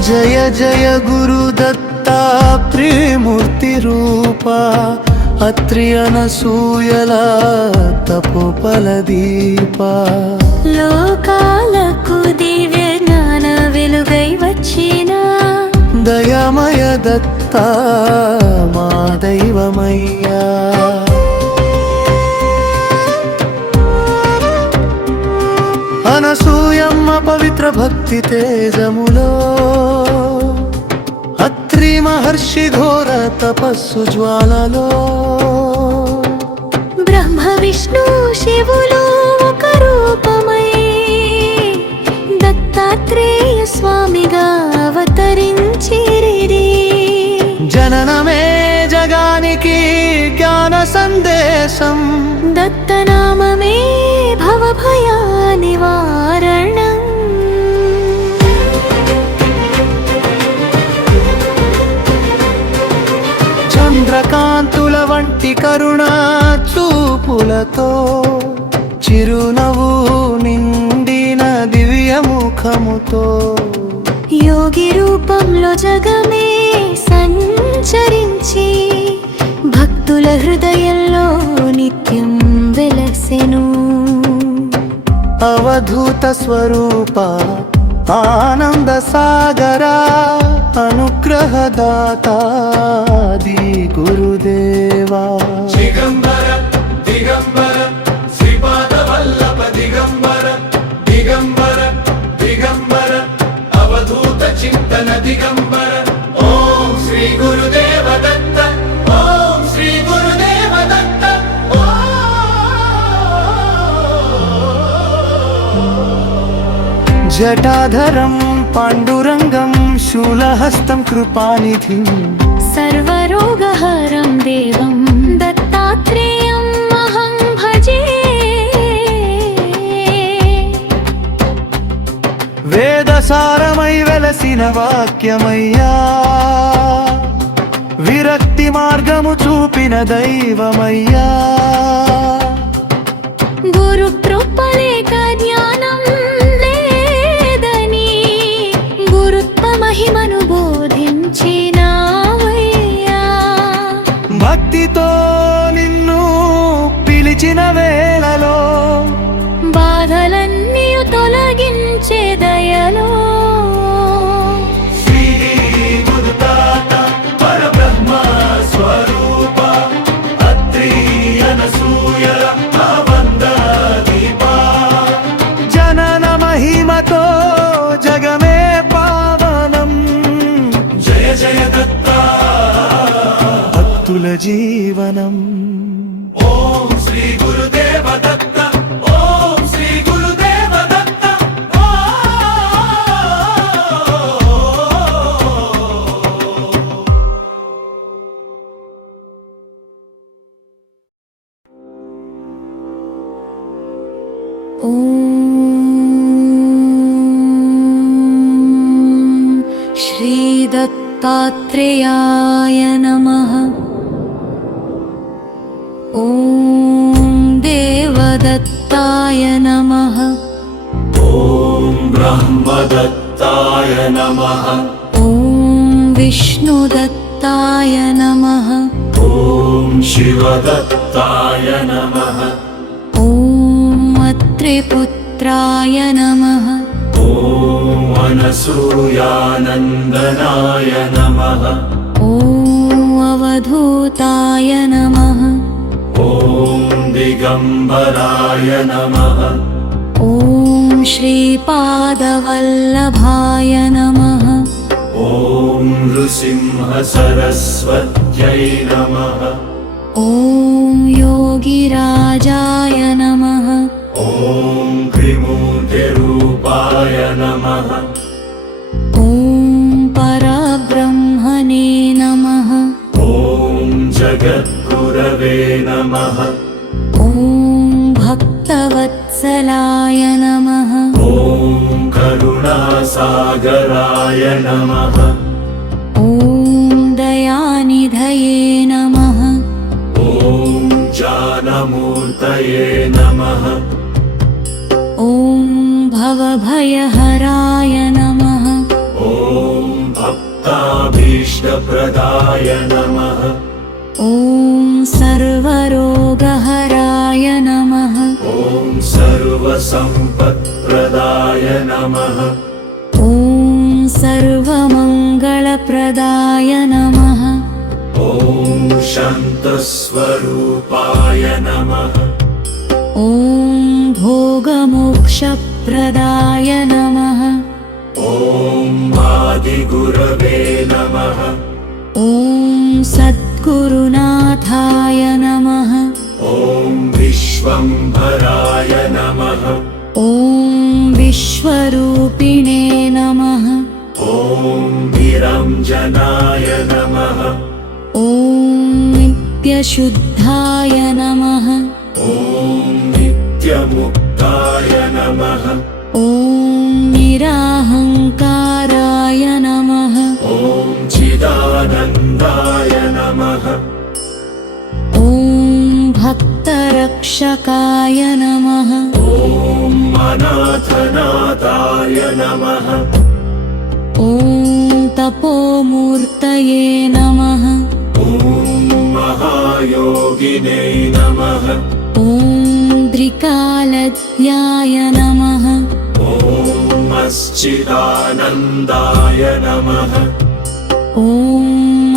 जय जय गुरुदत्ता त्रिमूर्ति रूपा अत्रि अनसूयला तपोफल दीपा लोकाలకు దివ్య జ్ఞాన వెలుగై వచ్చిన దయామయ దత్తా మా దైవమయ్యా అనసూయమ్మ పవిత్ర భక్తి తేజములో అత్రి మహర్షి ఘోర తపస్సు జ్వాలలో బ్రహ్మ విష్ణు శివులు ఒక రూపమై దత్తాత్రేయ స్వామిగా అవతరించిరి జననమే జగానికి జ్ఞాన సందేశం దత్తనామమే భవభయ నివారణం చంద్రకాంతుల వంటి కరుణ చూపులతో చిరునవ్వు నిండిన దివ్య ముఖముతో యోగి రూపంలో జగమే సంచరించి భక్తుల హృదయంలో నిత్యం వెలసెను అవధూత స్వరూప ఆనంద సాగరా అనుగ్రహదాతాది గురుదేవా దిగంబర దిగంబర శ్రీపాద వల్లభ దిగంబర దిగంబర దిగంబర అవధూత చింతన దిగంబర ఓం శ్రీ గురుదేవ దత్త ఓం శ్రీ గురుదేవ దత్త జటాధరం పాండురంగం శూలహస్తం కృపానిధిం సర్వరోగహరం దేవం దత్తాత్రేయం అహం భజే వేదసారమై వెలసిన వాక్యమయ్యా విరక్తి మార్గము చూపిన దైవమయ్యా గురు కృపలేక జ్ఞానం లేదని గురుత్వ మహిమను బోధించినావయ్యా భక్తితో నిన్ను పిలిచిన వేళలో బాధలన్నీ తొలగించే దయలో పరబ్రహ్మ స్వరూప అత్రి అనసూయల ఆవంద దీపా జనన మహిమతో జగమే పావనం జయ జయ దత్తా భక్తుల జీవనం ఓం శ్రీ గురుదేవ దత్త ఓం శ్రీ గురుదేవ దత్త ఓం శ్రీ దత్తాత్రేయాయ నమః ఓం దేవదత్తాయ నమః ఓం బ్రహ్మదత్తాయ నమః ఓం విష్ణుదత్తాయ నమః ఓం శివదత్తాయ నమః ఓం అత్రిపుత్రాయ నమః ఓం అనసూయానందనాయ నమః ఓం అవధూతాయ నమః ఓం దిగంబరాయ నమః ఓం శ్రీపాదవల్లభాయ నమః ఓం నృసింహ సరస్వత్యై నమః ఓం योगिराजाय नमः ఓం త్రిమూర్తిరూపాయ నమః ఓం పరబ్రహ్మణే నమః जगद्गुरवे नमः ॐ भक्तवत्सलाय नमः ॐ करुणासागराय नमः ॐ दयानिधये नमः ॐ ज्ञानमूर्तये नमः ॐ भवभयहराय नमः ॐ भक्ताभीष्टप्रदाय नमः ॐ सर्वरोगहराय नमः ॐ सर्वसम्पत्प्रदाय नमः ॐ सर्वमङ्गलप्रदाय नमः ॐ शान्तस्वरूपाय नमः ॐ भोगमोक्षप्रदाय नमः ॐ आदिगुरवे नमः ॐ सद्गुरुनाथाय नमः ॐ विश्वम्भराय नमः ॐ विश्वरूपिणे नमः ॐ निरञ्जनाय नमः ॐ नित्यशुद्धाय नमः ॐ नित्यमुक्ताय नमः ॐ निराहङ्काराय नमः ॐ चिदानन्दाय नमः ॐ भक्तरक्षकाय नमः ॐ अनाथनाथाय नमः ॐ तपोमूर्तये नमः ॐ महायोगिने नमः ॐ त्रिकालज्ञाय नमः ॐ चिदानन्दाय नमः ॐ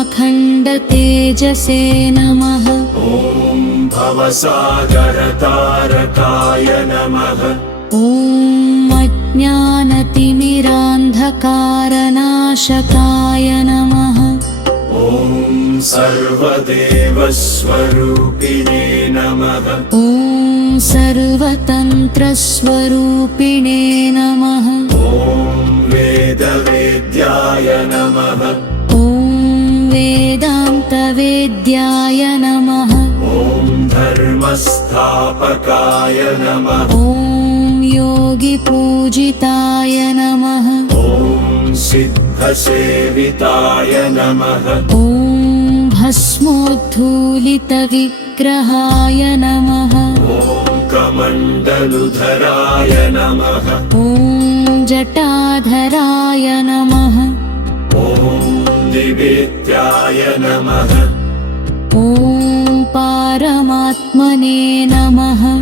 अखण्डतेजसे नमः ॐ भवसागरतारकाय नमः ॐ अज्ञानतिमिरान्धकारनाशकाय नमः ॐ सर्वदेवस्वरूपिणे नमः ॐ सर्वतन्त्रस्वरूपिणे नमः ॐ वेदवेद्याय नमः ॐ वेदान्तवेद्याय नमः ॐ धर्मस्थापकाय नमः ॐ योगिपूजिताय नमः ॐ सिद्धसेविताय नमः ॐ भस्मोद्धूलितविग्रहाय नमः ॐ कमण्डलुधराय नमः ॐ जटाधराय नमः ॐ निवेद्याय नमः ॐ पारमात्मने नमः ॐ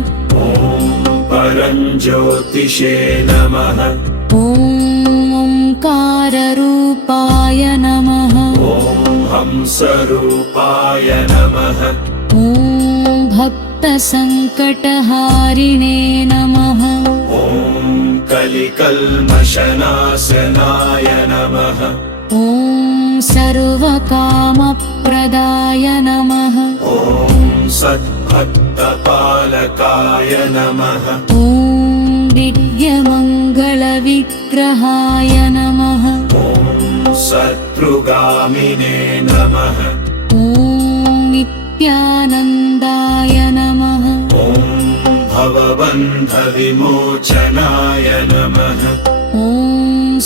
परञ्ज्योतिषे नमः ॐ ओङ्काररूपाय नमः ॐ हंसरूपाय नमः ॐ भक्तसङ्कटहारिणे नमः ॐ कलिकल्मषनाशनाय नमः ॐ सर्वकामप्रदाय नमः ॐ सद्भक्तपालकाय नमः ॐ दिव्यमङ्गलविग्रहाय नमः ॐ शत्रुगामिने नमः ॐ नित्यानन्दाय नमः ॐ भवबन्धविमोचनाय नमः ॐ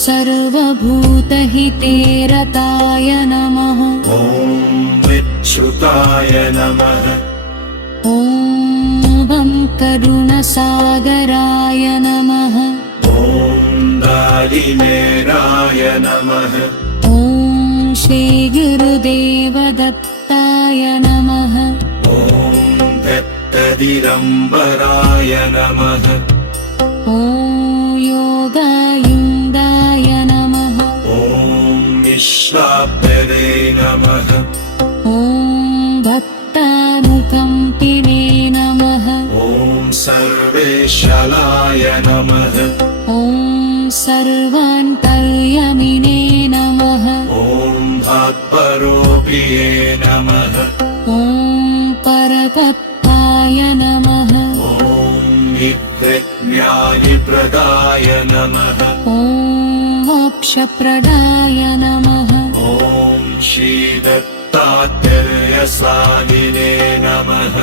सर्वभूतहिते रताय नमः ॐ विच्युताय नमः ॐ करुणसागराय नमः ॐ दालिनेराय नमः ॐ श्रीगुरुदेवदत्ताय नमः ॐ दत्तदिगम्बराय नमः ॐ योगायुक्ताय नमः ॐ विश्वाप्तये नमः ॐ भक्तानुकम्पिने नमः ॐ सर्वेशालाय नमः ॐ सर्वान्तर्यामिने नमः ॐ भात्परोपिये नमः ॐ परतप्पाय नमः ॐ नित्यज्ञानिप्रदाय नमः ॐ मोक्षप्रदाय नमः ॐ श्रीदत्तात्रेय क्षीरसागिरे नमः